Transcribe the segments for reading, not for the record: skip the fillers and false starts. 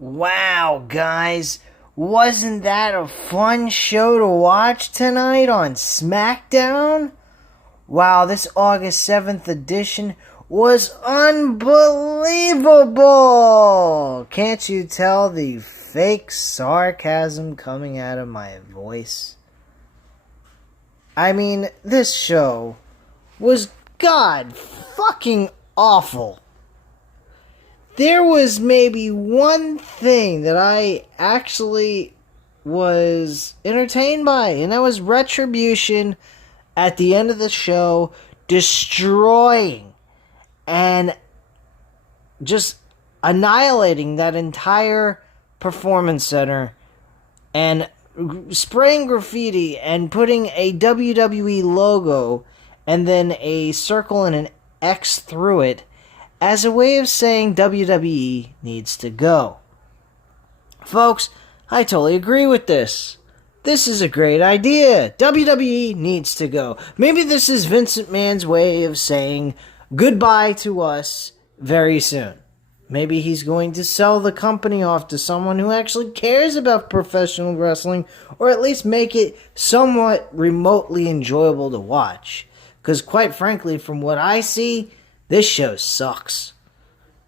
Wow, guys, wasn't that a fun show to watch tonight on Smackdown? Wow, this August 7th edition was unbelievable! Can't you tell the fake sarcasm coming out of my voice? I mean, this show was god fucking awful. There was maybe one thing that I actually was entertained by, and that was Retribution at the end of the show destroying and just annihilating that entire performance center and spraying graffiti and putting a WWE logo and then a circle and an X through it as a way of saying WWE needs to go. Folks, I totally agree with this. This is a great idea. WWE needs to go. Maybe this is Vince McMahon's way of saying goodbye to us very soon. Maybe he's going to sell the company off to someone who actually cares about professional wrestling, or at least make it somewhat remotely enjoyable to watch. Because quite frankly, from what I see, this show sucks.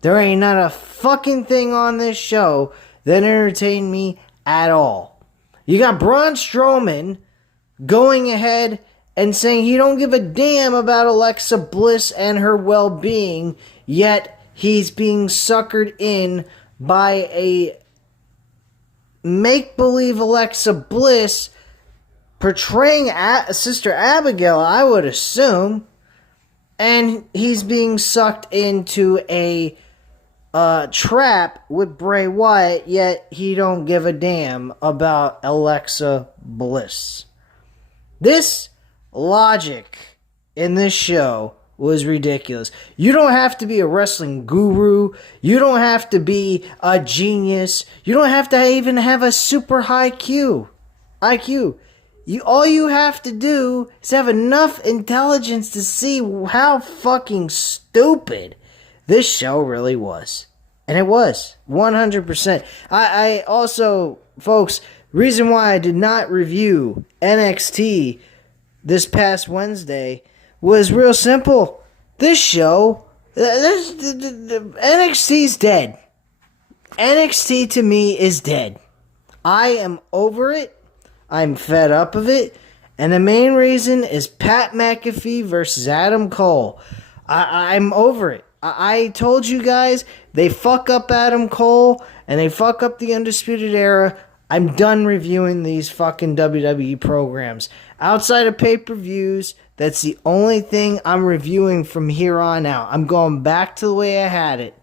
There ain't not a fucking thing on this show that entertained me at all. You got Braun Strowman going ahead and saying he don't give a damn about Alexa Bliss and her well-being, yet he's being suckered in by a make-believe Alexa Bliss portraying Sister Abigail, I would assume. And he's being sucked into a trap with Bray Wyatt, yet he don't give a damn about Alexa Bliss. This logic in this show was ridiculous. You don't have to be a wrestling guru. You don't have to be a genius. You don't have to even have a super high IQ. All you have to do is have enough intelligence to see how fucking stupid this show really was. And it was. 100%. I also, folks, reason why I did not review NXT this past Wednesday was real simple. This show, NXT's dead. NXT to me is dead. I am over it. I'm fed up of it, and the main reason is Pat McAfee versus Adam Cole. I'm over it. I told you guys, they fuck up Adam Cole, and they fuck up the Undisputed Era. I'm done reviewing these fucking WWE programs. Outside of pay-per-views, that's the only thing I'm reviewing from here on out. I'm going back to the way I had it.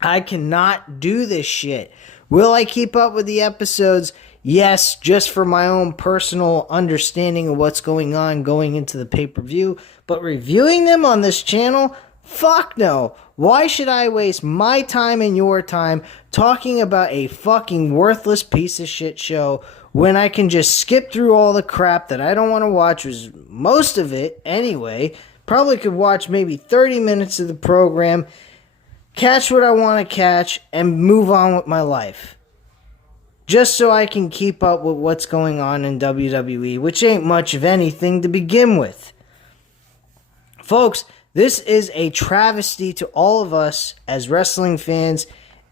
I cannot do this shit. Will I keep up with the episodes? Yes, just for my own personal understanding of what's going on going into the pay-per-view. But reviewing them on this channel? Fuck no. Why should I waste my time and your time talking about a fucking worthless piece of shit show when I can just skip through all the crap that I don't want to watch, which is most of it anyway. Probably could watch maybe 30 minutes of the program, catch what I want to catch, and move on with my life. Just so I can keep up with what's going on in WWE, which ain't much of anything to begin with. Folks, this is a travesty to all of us as wrestling fans,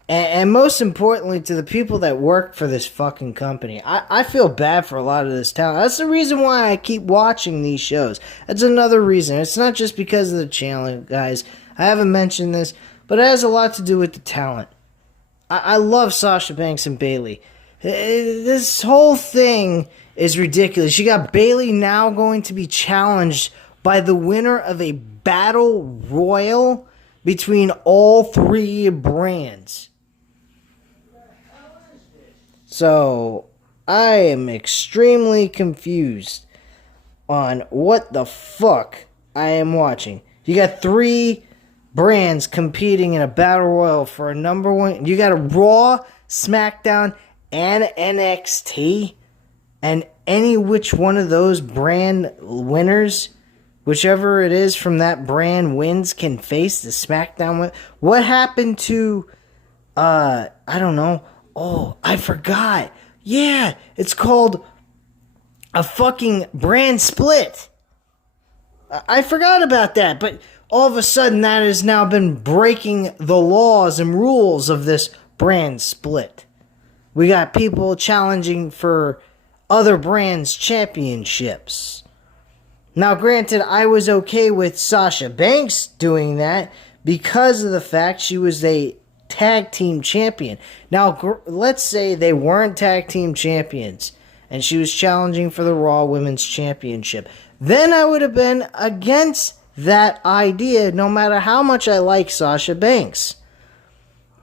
and most importantly to the people that work for this fucking company. I feel bad for a lot of this talent. That's the reason why I keep watching these shows. That's another reason. It's not just because of the channel, guys. I haven't mentioned this, but it has a lot to do with the talent. I love Sasha Banks and Bayley. This whole thing is ridiculous. You got Bayley now going to be challenged by the winner of a battle royal between all three brands. So, I am extremely confused on what the fuck I am watching. You got three brands competing in a battle royal for a number one. You got a Raw, SmackDown, and NXT. And any which one of those brand winners, whichever it is from that brand wins, can face the SmackDown win. What happened to, I don't know. Oh, I forgot. Yeah, it's called a fucking brand split. I forgot about that, but all of a sudden that has now been breaking the laws and rules of this brand split. We got people challenging for other brands' championships. Now, granted, I was okay with Sasha Banks doing that because of the fact she was a tag team champion. Now, let's say they weren't tag team champions and she was challenging for the Raw Women's Championship. Then I would have been against that idea, no matter how much I like Sasha Banks.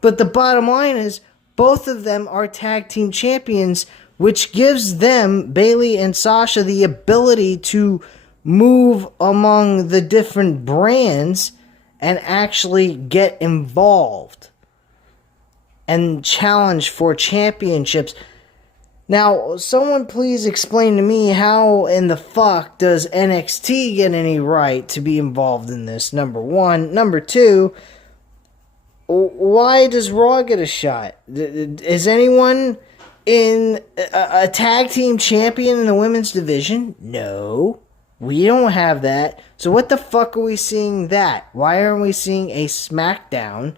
But the bottom line is, both of them are tag team champions, which gives them, Bayley and Sasha, the ability to move among the different brands and actually get involved and challenge for championships. Now, someone please explain to me, how in the fuck does NXT get any right to be involved in this? Number one. Number two, why does Raw get a shot? Is anyone in a tag team champion in the women's division? No, we don't have that. So what the fuck are we seeing that? Why aren't we seeing a Smackdown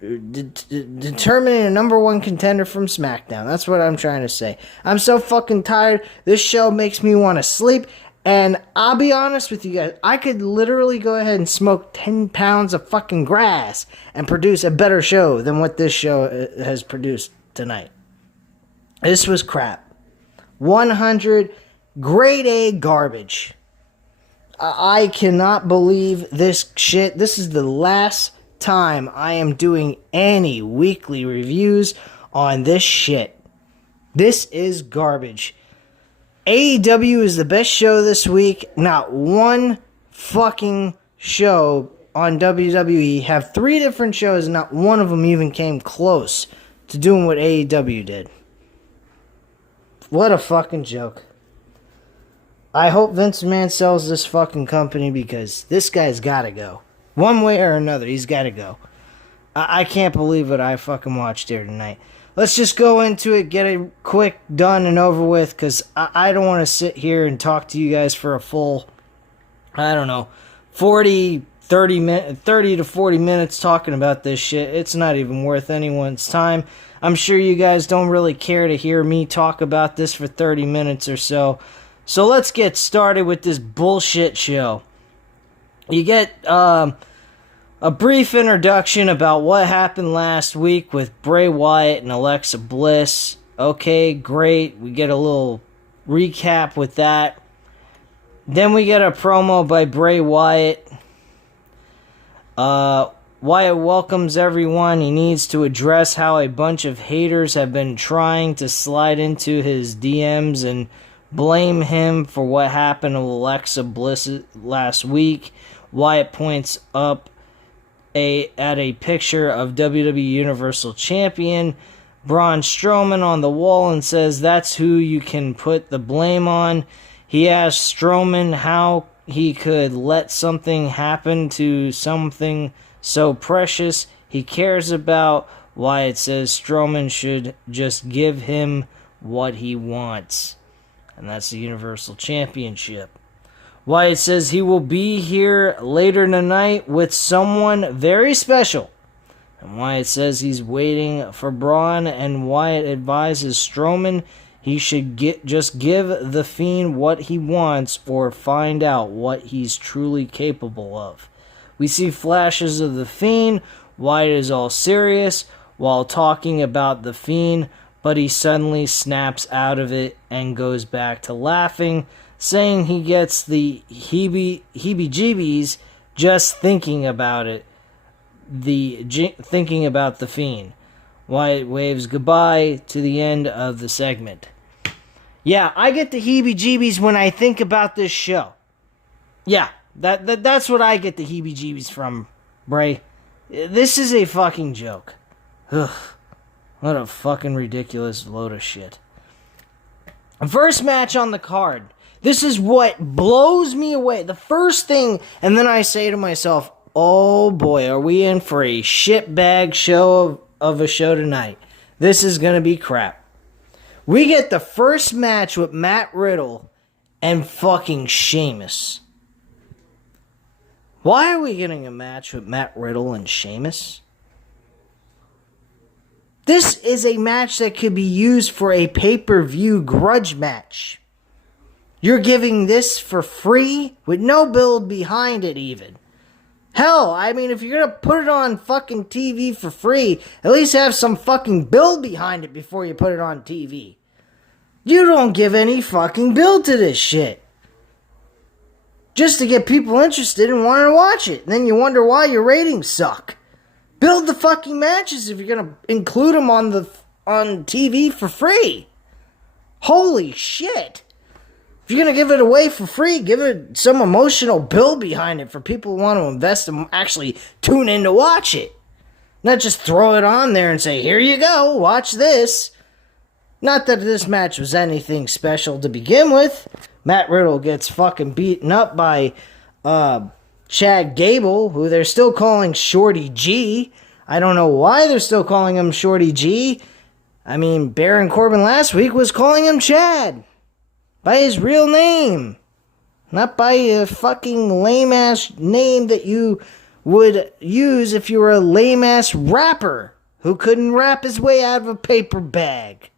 determining a number one contender from SmackDown? That's what I'm trying to say. I'm so fucking tired. This show makes me want to sleep. And I'll be honest with you guys, I could literally go ahead and smoke 10 pounds of fucking grass and produce a better show than what this show has produced tonight. This was crap. 100 grade A garbage. I cannot believe this shit. This is the last time I am doing any weekly reviews on this shit. This is garbage. AEW is the best show this week. Not one fucking show on WWE. Have 3 different shows, and not one of them even came close to doing what AEW did. What a fucking joke. I hope Vince McMahon sells this fucking company, because this guy's gotta go. One way or another, he's gotta go. I can't believe what I fucking watched here tonight. Let's just go into it, get it quick done and over with, because I don't want to sit here and talk to you guys for a full, I don't know, 30 to 40 minutes talking about this shit. It's not even worth anyone's time. I'm sure you guys don't really care to hear me talk about this for 30 minutes or so. So let's get started with this bullshit show. You get a brief introduction about what happened last week with Bray Wyatt and Alexa Bliss. Okay, great. We get a little recap with that. Then we get a promo by Bray Wyatt. Wyatt welcomes everyone. He needs to address how a bunch of haters have been trying to slide into his DMs and blame him for what happened to Alexa Bliss last week. Wyatt points up at a picture of WWE Universal Champion Braun Strowman on the wall and says that's who you can put the blame on. He asks Strowman how he could let something happen to something so precious he cares about. Wyatt says Strowman should just give him what he wants, and that's the Universal Championship. Wyatt says he will be here later tonight with someone very special. And Wyatt says he's waiting for Braun, and Wyatt advises Strowman he should just give the Fiend what he wants or find out what he's truly capable of. We see flashes of the Fiend. Wyatt is all serious while talking about the Fiend, but he suddenly snaps out of it and goes back to laughing, saying he gets the heebie-jeebies just thinking about it. Thinking about the Fiend. Wyatt waves goodbye to the end of the segment. Yeah, I get the heebie-jeebies when I think about this show. Yeah, that's what I get the heebie-jeebies from, Bray. This is a fucking joke. Ugh. What a fucking ridiculous load of shit. First match on the card. This is what blows me away. The first thing, and then I say to myself, oh boy, are we in for a shitbag show of a show tonight. This is going to be crap. We get the first match with Matt Riddle and fucking Sheamus. Why are we getting a match with Matt Riddle and Sheamus? This is a match that could be used for a pay-per-view grudge match. You're giving this for free with no build behind it even. Hell, I mean, if you're gonna put it on fucking TV for free, at least have some fucking build behind it before you put it on TV. You don't give any fucking build to this shit. Just to get people interested and wanting to watch it. And then you wonder why your ratings suck. Build the fucking matches if you're gonna include them on TV for free. Holy shit. If you're going to give it away for free, give it some emotional build behind it for people who want to invest and actually tune in to watch it. Not just throw it on there and say, here you go, watch this. Not that this match was anything special to begin with. Matt Riddle gets fucking beaten up by Chad Gable, who they're still calling Shorty G. I don't know why they're still calling him Shorty G. I mean, Baron Corbin last week was calling him Chad. By his real name. Not by a fucking lame-ass name that you would use if you were a lame-ass rapper who couldn't rap his way out of a paper bag.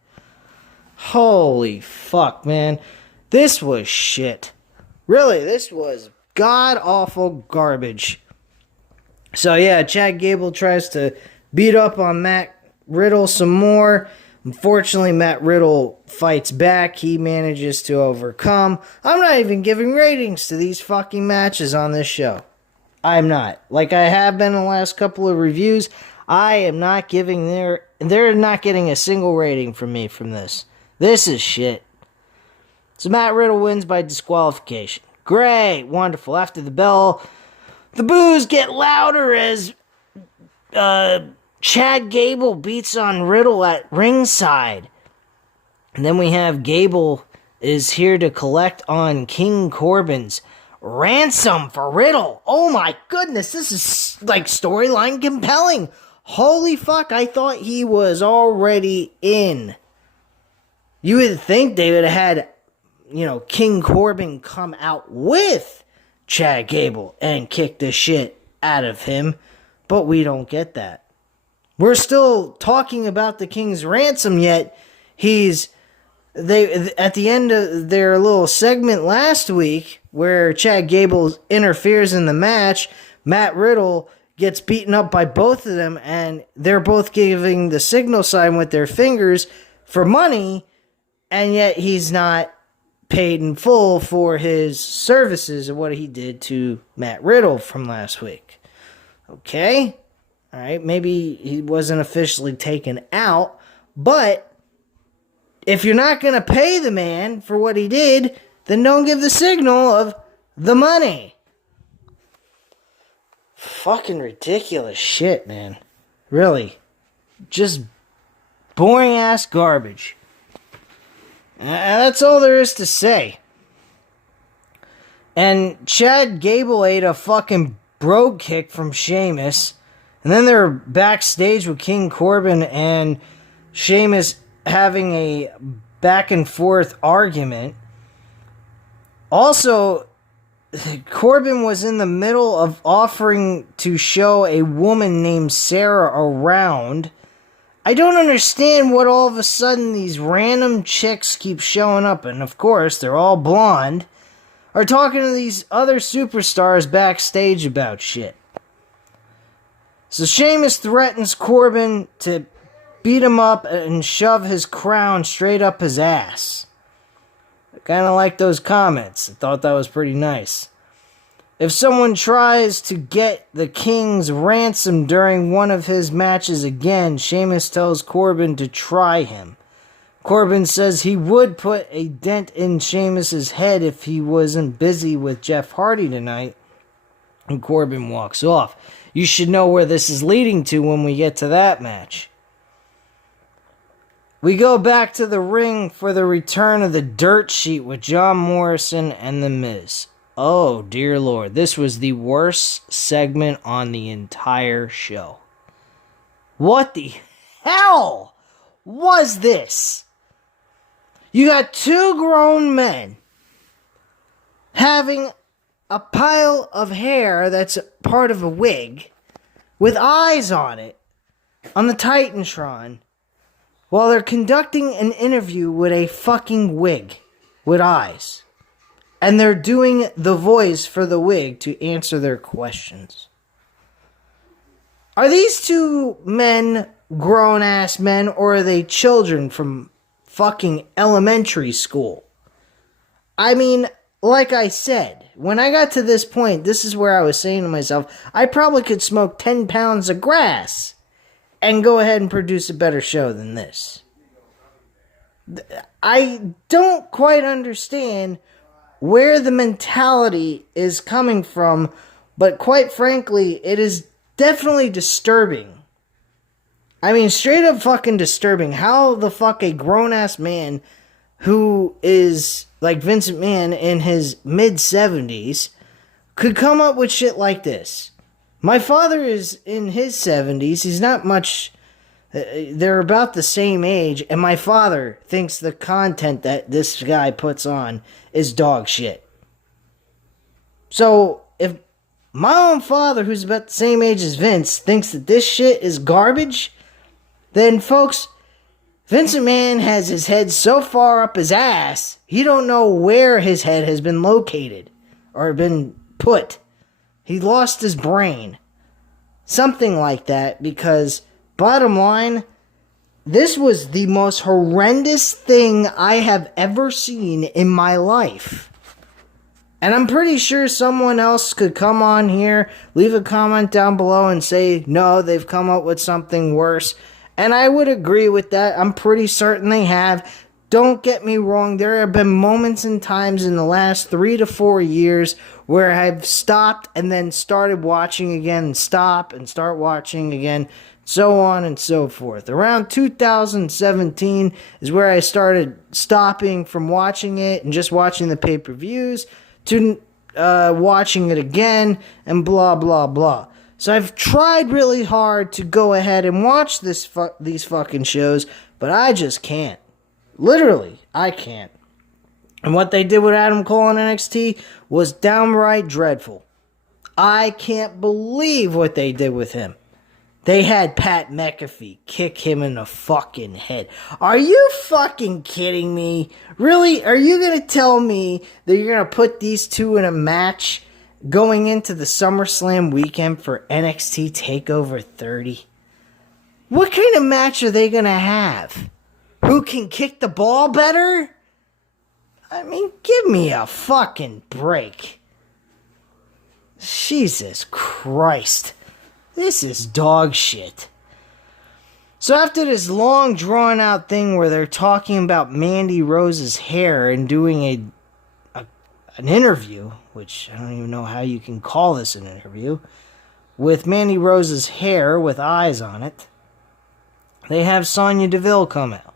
Holy fuck, man. This was shit. Really, this was god-awful garbage. So yeah, Chad Gable tries to beat up on Matt Riddle some more. Unfortunately, Matt Riddle fights back. He manages to overcome. I'm not even giving ratings to these fucking matches on this show. I'm not. Like I have been in the last couple of reviews, I am not giving they're not getting a single rating from me from this. This is shit. So Matt Riddle wins by disqualification. Great. Wonderful. After the bell, the boos get louder as Chad Gable beats on Riddle at ringside. And then we have Gable is here to collect on King Corbin's ransom for Riddle. Oh my goodness, this is like storyline compelling. Holy fuck, I thought he was already in. You would think they would have had, King Corbin come out with Chad Gable and kick the shit out of him. But we don't get that. We're still talking about the King's ransom, yet they at the end of their little segment last week where Chad Gable interferes in the match, Matt Riddle gets beaten up by both of them, and they're both giving the signal sign with their fingers for money, and yet he's not paid in full for his services of what he did to Matt Riddle from last week. Okay? All right, maybe he wasn't officially taken out, but if you're not going to pay the man for what he did, then don't give the signal of the money. Fucking ridiculous shit, man. Really. Just boring-ass garbage. And that's all there is to say. And Chad Gable ate a fucking brogue kick from Sheamus. And then they're backstage with King Corbin and Sheamus having a back and forth argument. Also, Corbin was in the middle of offering to show a woman named Sarah around. I don't understand what all of a sudden these random chicks keep showing up, and of course they're all blonde, are talking to these other superstars backstage about shit. So Sheamus threatens Corbin to beat him up and shove his crown straight up his ass. I kind of like those comments. I thought that was pretty nice. If someone tries to get the King's ransom during one of his matches again, Sheamus tells Corbin to try him. Corbin says he would put a dent in Sheamus's head if he wasn't busy with Jeff Hardy tonight. And Corbin walks off. You should know where this is leading to when we get to that match. We go back to the ring for the return of the Dirt Sheet with John Morrison and The Miz. Oh, dear Lord. This was the worst segment on the entire show. What the hell was this? You got two grown men having a pile of hair that's part of a wig with eyes on it on the Titantron while they're conducting an interview with a fucking wig with eyes. And they're doing the voice for the wig to answer their questions. Are these two men grown-ass men, or are they children from fucking elementary school? I mean, like I said, when I got to this point, this is where I was saying to myself, I probably could smoke 10 pounds of grass and go ahead and produce a better show than this. I don't quite understand where the mentality is coming from, but quite frankly, it is definitely disturbing. I mean, straight up fucking disturbing. How the fuck a grown-ass man who is like Vince McMahon in his mid-70s could come up with shit like this. My father is in his 70s. He's not much... They're about the same age, and my father thinks the content that this guy puts on is dog shit. So, if my own father, who's about the same age as Vince, thinks that this shit is garbage, then folks, Vince McMahon has his head so far up his ass, he don't know where his head has been located or been put. He lost his brain. Something like that, because bottom line, this was the most horrendous thing I have ever seen in my life. And I'm pretty sure someone else could come on here, leave a comment down below and say, no, they've come up with something worse. And I would agree with that. I'm pretty certain they have. Don't get me wrong. There have been moments and times in the last 3 to 4 years where I've stopped and then started watching again, and stop and start watching again, so on and so forth. Around 2017 is where I started stopping from watching it and just watching the pay-per-views to watching it again and blah, blah, blah. So I've tried really hard to go ahead and watch these fucking shows, but I just can't. Literally, I can't. And what they did with Adam Cole on NXT was downright dreadful. I can't believe what they did with him. They had Pat McAfee kick him in the fucking head. Are you fucking kidding me? Really? Are you going to tell me that you're going to put these two in a match going into the SummerSlam weekend for NXT TakeOver 30? What kind of match are they going to have? Who can kick the ball better? I mean, give me a fucking break. Jesus Christ. This is dog shit. So after this long drawn out thing where they're talking about Mandy Rose's hair and doing an interview, which I don't even know how you can call this an interview, with Mandy Rose's hair with eyes on it, they have Sonya Deville come out.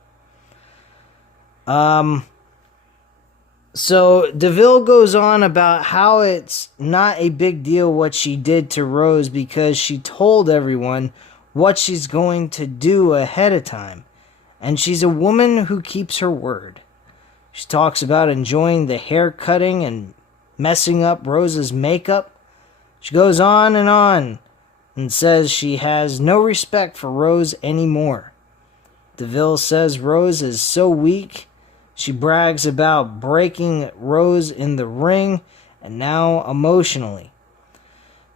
So Deville goes on about how it's not a big deal what she did to Rose because she told everyone what she's going to do ahead of time. And she's a woman who keeps her word. She talks about enjoying the hair cutting and messing up Rose's makeup. She goes on and says she has no respect for Rose anymore. Deville says Rose is so weak. She brags about breaking Rose in the ring and now emotionally.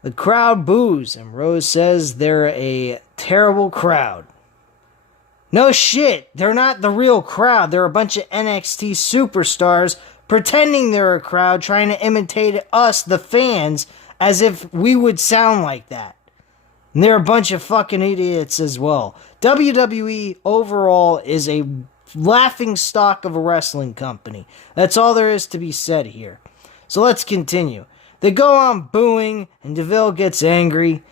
The crowd boos and Rose says they're a terrible crowd. No shit, they're not the real crowd. They're a bunch of NXT superstars pretending they're a crowd, trying to imitate us, the fans, as if we would sound like that. And they're a bunch of fucking idiots as well. WWE overall is a laughing stock of a wrestling company. That's all there is to be said here. So let's continue. They go on booing, and DeVille gets angry,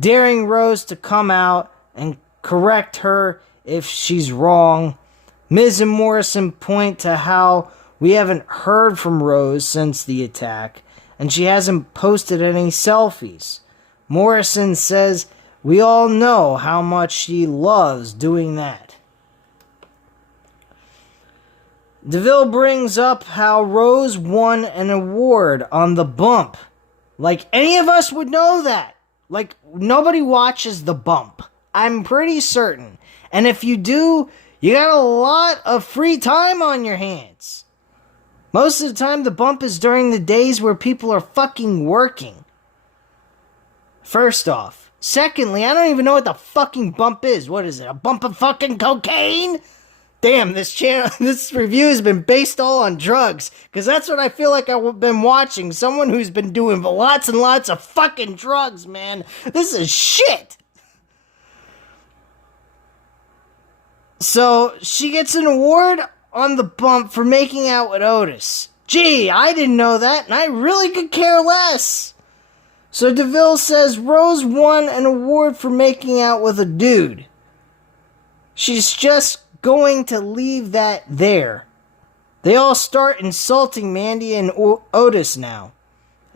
daring Rose to come out and correct her if she's wrong. Miz and Morrison point to how we haven't heard from Rose since the attack, and she hasn't posted any selfies. Morrison says we all know how much she loves doing that. DeVille brings up how Rose won an award on the bump. Like any of us would know that. Like nobody watches the bump. I'm pretty certain. And if you do, you got a lot of free time on your hands. Most of the time the bump is during the days where people are fucking working. First off. Secondly, I don't even know what the fucking bump is. What is it? A bump of fucking cocaine? Damn, this review has been based all on drugs. Because that's what I feel like I've been watching. Someone who's been doing lots and lots of fucking drugs, man. This is shit. So, she gets an award on the bump for making out with Otis. Gee, I didn't know that, and I really could care less. So DeVille says Rose won an award for making out with a dude. She's just going to leave that there. They all start insulting Mandy and Otis now.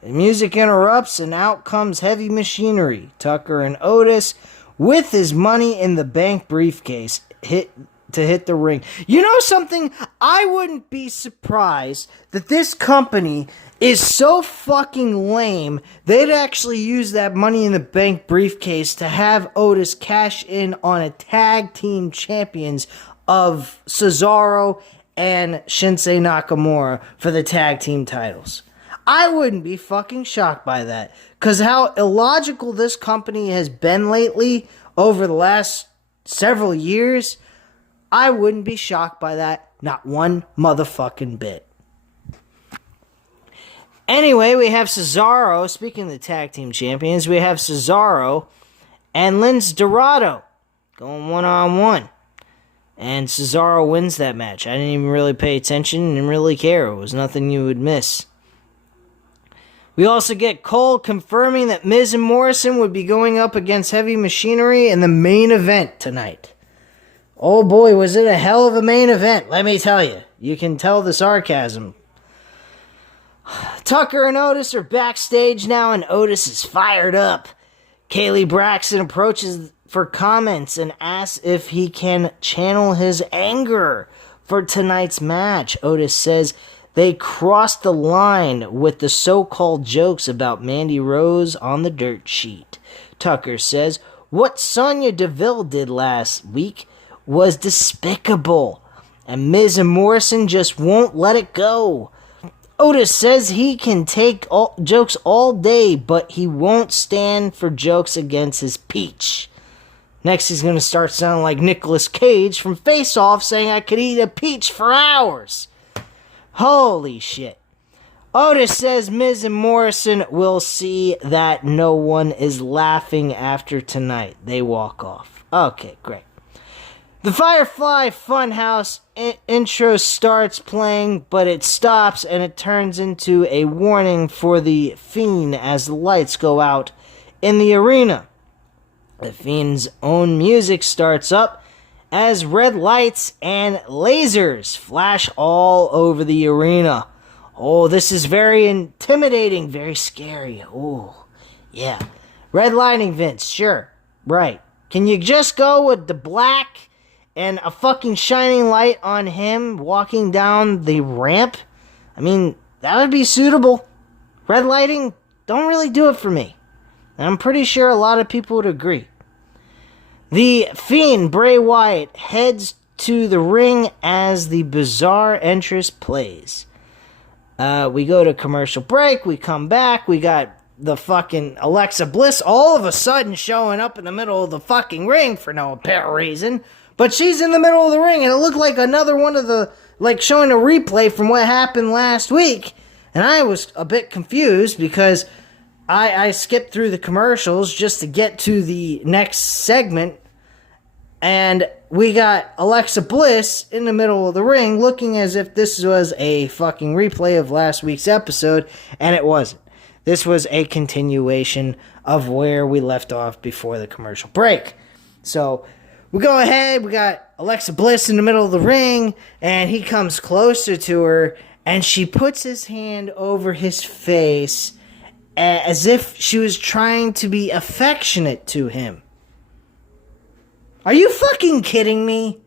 The music interrupts and out comes Heavy Machinery. Tucker and Otis, with his money in the bank briefcase, hit the ring. You know something? I wouldn't be surprised that this company is so fucking lame, they'd actually use that Money in the Bank briefcase to have Otis cash in on a tag team champions of Cesaro and Shinsuke Nakamura for the tag team titles. I wouldn't be fucking shocked by that. Because how illogical this company has been lately over the last several years, I wouldn't be shocked by that. Not one motherfucking bit. Anyway, we have Cesaro, speaking of the tag team champions, we have Cesaro and Lince Dorado going one-on-one. And Cesaro wins that match. I didn't even really pay attention and didn't really care. It was nothing you would miss. We also get Cole confirming that Miz and Morrison would be going up against Heavy Machinery in the main event tonight. Oh boy, was it a hell of a main event, let me tell you. You can tell the sarcasm. Tucker and Otis are backstage now, and Otis is fired up. Kaylee Braxton approaches for comments and asks if he can channel his anger for tonight's match. Otis says they crossed the line with the so-called jokes about Mandy Rose on the dirt sheet. Tucker says what Sonya Deville did last week was despicable, and Miz and Morrison just won't let it go. Otis says he can take jokes all day, but he won't stand for jokes against his peach. Next, he's going to start sounding like Nicolas Cage from Face Off, saying I could eat a peach for hours. Holy shit. Otis says Miz and Morrison will see that no one is laughing after tonight. They walk off. Okay, great. The Firefly Funhouse intro starts playing, but it stops and it turns into a warning for the Fiend as the lights go out in the arena. The Fiend's own music starts up as red lights and lasers flash all over the arena. Oh, this is very intimidating, very scary. Oh, yeah. Red lighting, Vince, sure, right. Can you just go with the black and a fucking shining light on him walking down the ramp? I mean, that would be suitable. Red lighting, don't really do it for me. And I'm pretty sure a lot of people would agree. The Fiend, Bray Wyatt, heads to the ring as the bizarre entrance plays. We go to commercial break, we come back, we got the fucking Alexa Bliss all of a sudden showing up in the middle of the fucking ring for no apparent reason. But she's in the middle of the ring, and it looked like another one of the like showing a replay from what happened last week. And I was a bit confused because I skipped through the commercials just to get to the next segment. And we got Alexa Bliss in the middle of the ring looking as if this was a fucking replay of last week's episode. And it wasn't. This was a continuation of where we left off before the commercial break. So we go ahead. We got Alexa Bliss in the middle of the ring. And he comes closer to her. And she puts his hand over his face as if she was trying to be affectionate to him. Are you fucking kidding me?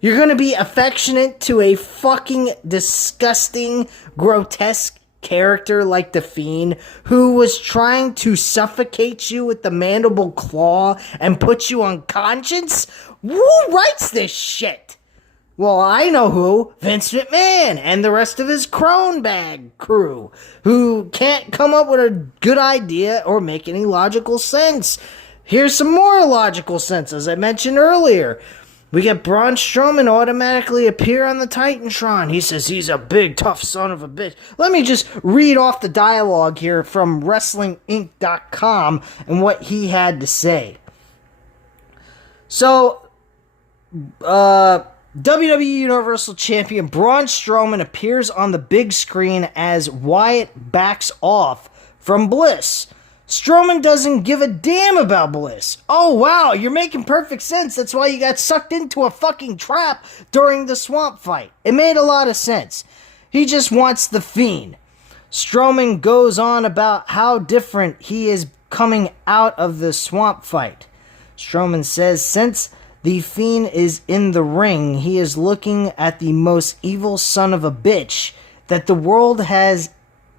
You're gonna be affectionate to a fucking disgusting, grotesque character like The Fiend, who was trying to suffocate you with the mandible claw and put you unconscious? Who writes this shit? Well, I know who. Vince McMahon and the rest of his crone bag crew, who can't come up with a good idea or make any logical sense. Here's some more logical sense. As I mentioned earlier, we get Braun Strowman automatically appear on the Titantron. He says he's a big, tough son of a bitch. Let me just read off the dialogue here from WrestlingInc.com and what he had to say. So, WWE Universal Champion Braun Strowman appears on the big screen as Wyatt backs off from Bliss. Strowman doesn't give a damn about Bliss. Oh, wow, you're making perfect sense. That's why you got sucked into a fucking trap during the swamp fight. It made a lot of sense. He just wants the Fiend. Strowman goes on about how different he is coming out of the swamp fight. Strowman says since the Fiend is in the ring, he is looking at the most evil son of a bitch that the world has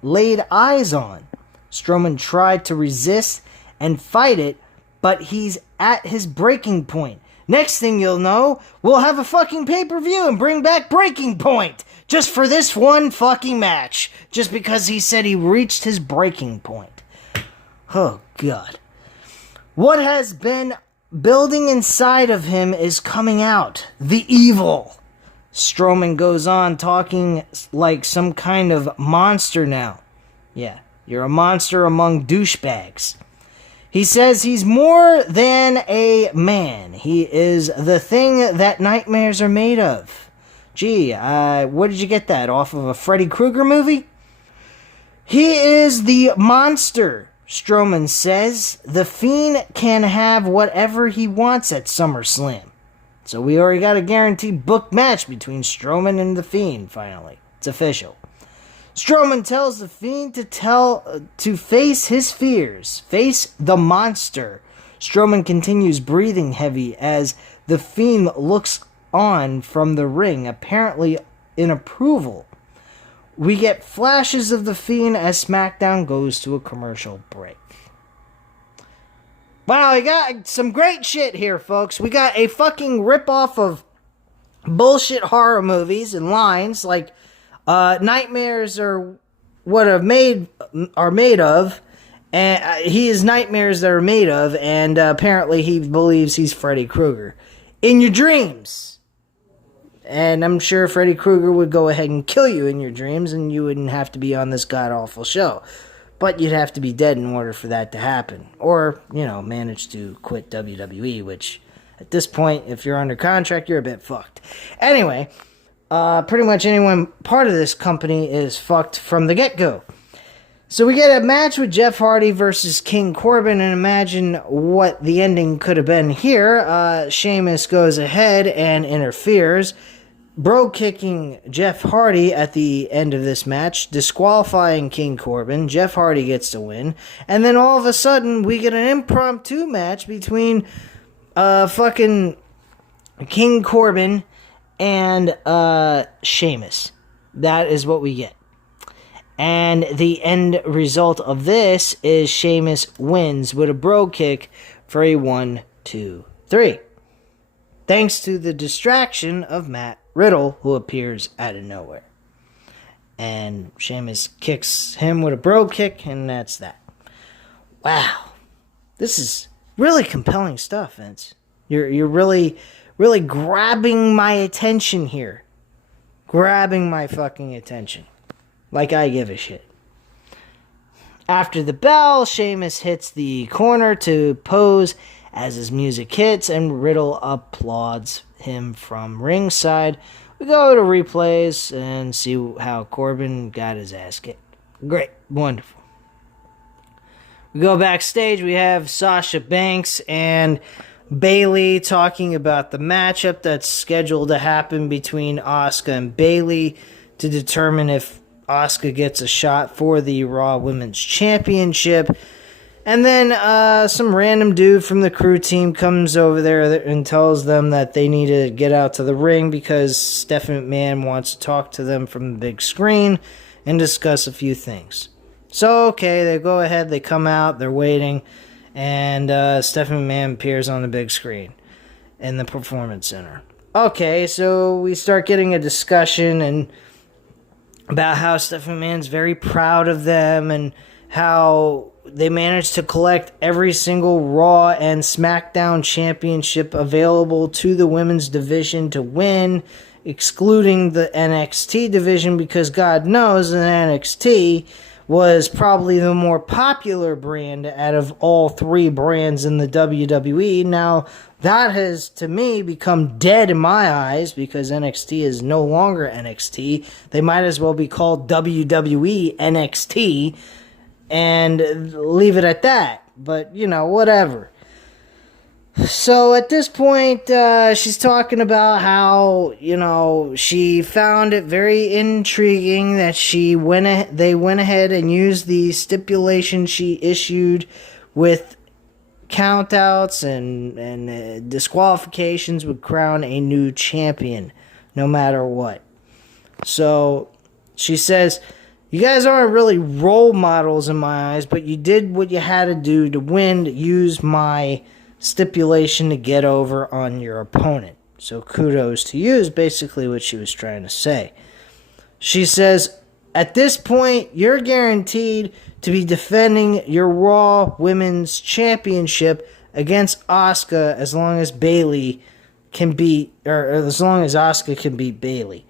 laid eyes on. Strowman tried to resist and fight it, but he's at his breaking point. Next thing you'll know, we'll have a fucking pay-per-view and bring back Breaking Point just for this one fucking match, just because he said he reached his breaking point. Oh, God. What has been building inside of him is coming out. The evil. Strowman goes on talking like some kind of monster now. Yeah. You're a monster among douchebags. He says he's more than a man. He is the thing that nightmares are made of. Gee, where did you get that? Off of a Freddy Krueger movie? He is the monster, Strowman says. The Fiend can have whatever he wants at SummerSlam. So we already got a guaranteed booked match between Strowman and the Fiend, finally. It's official. Strowman tells the Fiend to face his fears, face the monster. Strowman continues breathing heavy as the Fiend looks on from the ring, apparently in approval. We get flashes of the Fiend as Smackdown goes to a commercial break. Wow, we got some great shit here, folks. We got a fucking ripoff of bullshit horror movies and lines like nightmares are what are made of, and he is nightmares that are made of, and apparently he believes he's Freddy Krueger in your dreams. And I'm sure Freddy Krueger would go ahead and kill you in your dreams, and you wouldn't have to be on this god-awful show. But you'd have to be dead in order for that to happen. Or, manage to quit WWE, which, at this point, if you're under contract, you're a bit fucked. Anyway, pretty much anyone part of this company is fucked from the get-go. So we get a match with Jeff Hardy versus King Corbin, and imagine what the ending could have been here. Sheamus goes ahead and interferes, bro-kicking Jeff Hardy at the end of this match, disqualifying King Corbin. Jeff Hardy gets to win, and then all of a sudden we get an impromptu match between fucking King Corbin and Sheamus. That is what we get. And the end result of this is Sheamus wins with a bro kick for a 1, 2, 3. Thanks to the distraction of Matt Riddle, who appears out of nowhere. And Sheamus kicks him with a bro kick, and that's that. Wow. This is really compelling stuff, Vince. You're really grabbing my attention here. grabbing my fucking attention. Like I give a shit. After the bell, Sheamus hits the corner to pose as his music hits, and Riddle applauds him from ringside. We go to replays and see how Corbin got his ass kicked. Great. Wonderful. We go backstage. We have Sasha Banks and Bayley talking about the matchup that's scheduled to happen between Asuka and Bayley to determine if Asuka gets a shot for the Raw Women's Championship. And then some random dude from the crew team comes over there and tells them that they need to get out to the ring because Stephanie McMahon wants to talk to them from the big screen and discuss a few things. So, okay, they go ahead, they come out, they're waiting, and Stephanie McMahon appears on the big screen in the Performance Center. Okay, so we start getting a discussion about how Stephanie McMahon's very proud of them and how they managed to collect every single Raw and SmackDown championship available to the women's division to win, excluding the NXT division, because God knows that NXT was probably the more popular brand out of all three brands in the WWE. Now, that has, to me, become dead in my eyes because NXT is no longer NXT. They might as well be called WWE NXT and leave it at that. But, you know, whatever. So at this point, she's talking about how, you know, she found it very intriguing that they went ahead and used the stipulation she issued with countouts and disqualifications would crown a new champion, no matter what. So she says, you guys aren't really role models in my eyes, but you did what you had to do to win, to use my stipulation to get over on your opponent. So kudos to you is basically what she was trying to say. She says, at this point, you're guaranteed to be defending your Raw Women's Championship against Asuka as long as Bayley can beat, or as long as Asuka can beat Bayley.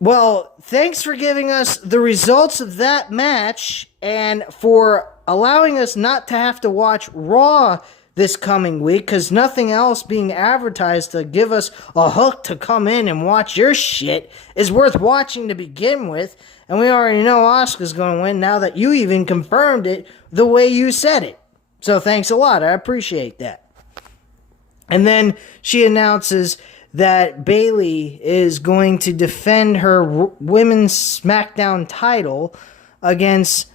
Well, thanks for giving us the results of that match and for allowing us not to have to watch Raw this coming week, because nothing else being advertised to give us a hook to come in and watch your shit is worth watching to begin with, and we already know Asuka's going to win now that you even confirmed it the way you said it. So thanks a lot, I appreciate that. And then she announces that Bayley is going to defend her Women's SmackDown title against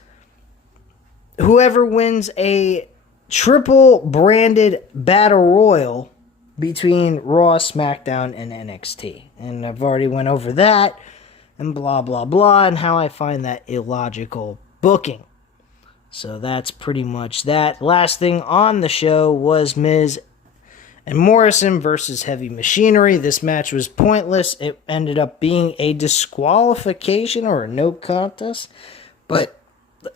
whoever wins a triple branded battle royal between Raw, SmackDown, and NXT. And I've already went over that and blah, blah, blah, and how I find that illogical booking. So that's pretty much that. Last thing on the show was Miz and Morrison versus Heavy Machinery. This match was pointless. It ended up being a disqualification or a no contest. But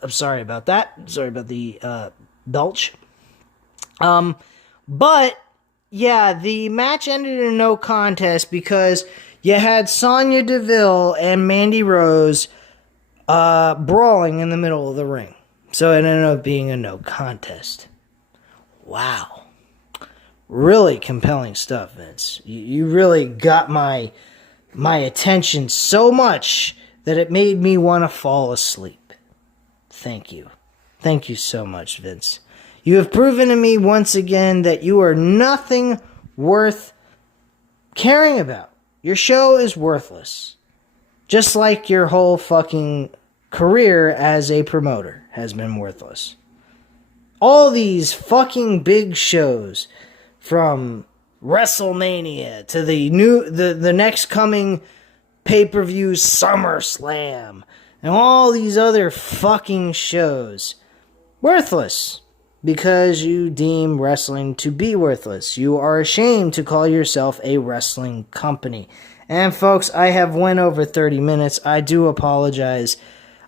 I'm sorry about that. Sorry about the belch. But yeah, the match ended in a no contest because you had Sonya Deville and Mandy Rose brawling in the middle of the ring. So it ended up being a no contest. Wow. Really compelling stuff, Vince. You really got my attention so much that it made me want to fall asleep. Thank you. Thank you so much, Vince. You have proven to me once again that you are nothing worth caring about. Your show is worthless. Just like your whole fucking career as a promoter has been worthless. All these fucking big shows, from WrestleMania to the next coming pay-per-view SummerSlam and all these other fucking shows, worthless. Because you deem wrestling to be worthless. You are ashamed to call yourself a wrestling company. And folks, I have went over 30 minutes. I do apologize.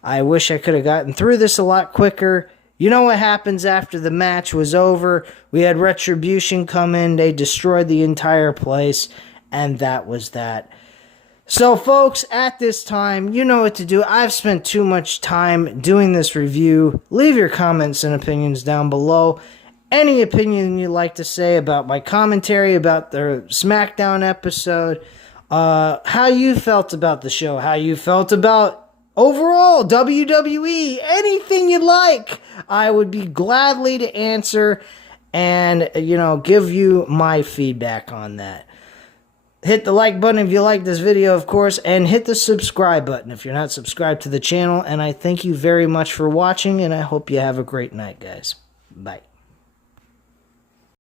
I wish I could have gotten through this a lot quicker. You know what happens after the match was over? We had Retribution come in. They destroyed the entire place. And that was that. So, folks, at this time, you know what to do. I've spent too much time doing this review. Leave your comments and opinions down below. Any opinion you'd like to say about my commentary, about the Smackdown episode, how you felt about the show, how you felt about overall WWE, anything you'd like, I would be gladly to answer and, give you my feedback on that. Hit the like button if you like this video, of course, and hit the subscribe button if you're not subscribed to the channel. And I thank you very much for watching, and I hope you have a great night, guys. Bye.